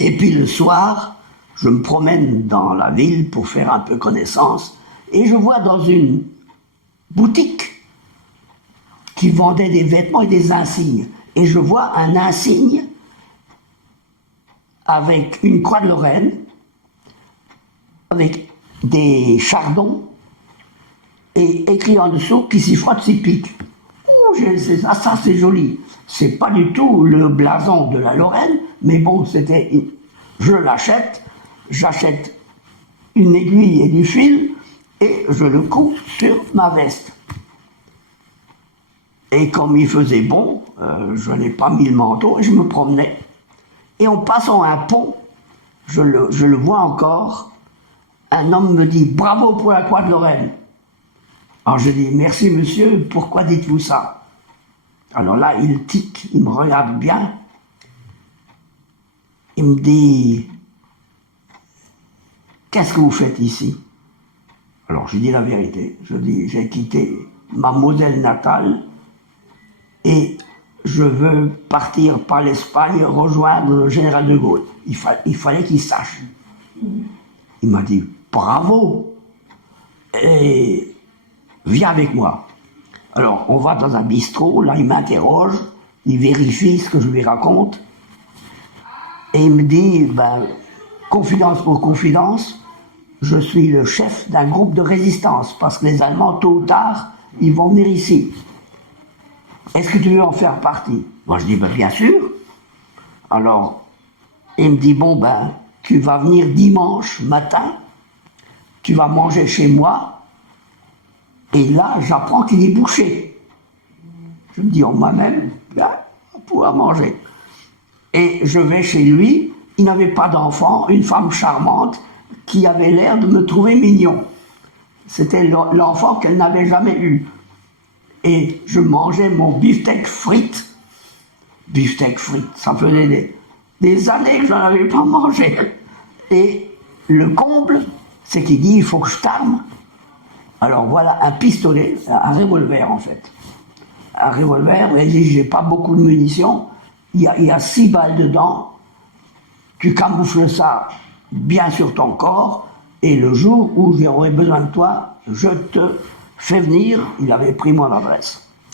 Et puis le soir, je me promène dans la ville pour faire un peu connaissance, et je vois dans une boutique qui vendait des vêtements et des insignes. Et je vois un insigne avec une croix de Lorraine, avec des chardons, et écrit en dessous qui s'y frotte, s'y pique. Oh, ça c'est joli. C'est pas du tout le blason de la Lorraine, mais bon, je l'achète, j'achète une aiguille et du fil, et je le coupe sur ma veste. Et comme il faisait bon, je n'ai pas mis le manteau et je me promenais. Et en passant un pont, je le vois encore, un homme me dit « Bravo pour la croix de Lorraine ». Alors je dis « Merci monsieur, pourquoi dites-vous ça ?» Alors là, il tique, il me regarde bien. Il me dit « Qu'est-ce que vous faites ici ?» Alors je dis la vérité. Je dis « J'ai quitté ma Moselle natale et je veux partir par l'Espagne rejoindre le général de Gaulle. Il fallait qu'il sache. » Il m'a dit « Bravo et viens avec moi. » Alors on va dans un bistrot, là il m'interroge, il vérifie ce que je lui raconte et il me dit ben, confidence pour confidence, je suis le chef d'un groupe de résistance parce que les Allemands tôt ou tard ils vont venir ici. Est-ce que tu veux en faire partie? Moi je dis ben, bien sûr. Alors il me dit bon ben tu vas venir dimanche matin, tu vas manger chez moi. Et là, j'apprends qu'il est bouché. Je me dis en moi-même, bien, on va pouvoir manger. Et je vais chez lui, il n'avait pas d'enfant, une femme charmante qui avait l'air de me trouver mignon. C'était l'enfant qu'elle n'avait jamais eu. Et je mangeais mon beefsteak frites. Beefsteak frites, ça faisait des années que je n'en avais pas mangé. Et le comble, c'est qu'il dit, il faut que je t'arme. Alors voilà un pistolet, un revolver en fait. Un revolver, il dit j'ai pas beaucoup de munitions, il y a 6 balles dedans, tu camoufles ça bien sur ton corps, et le jour où j'aurai besoin de toi, je te fais venir, il avait pris mon adresse.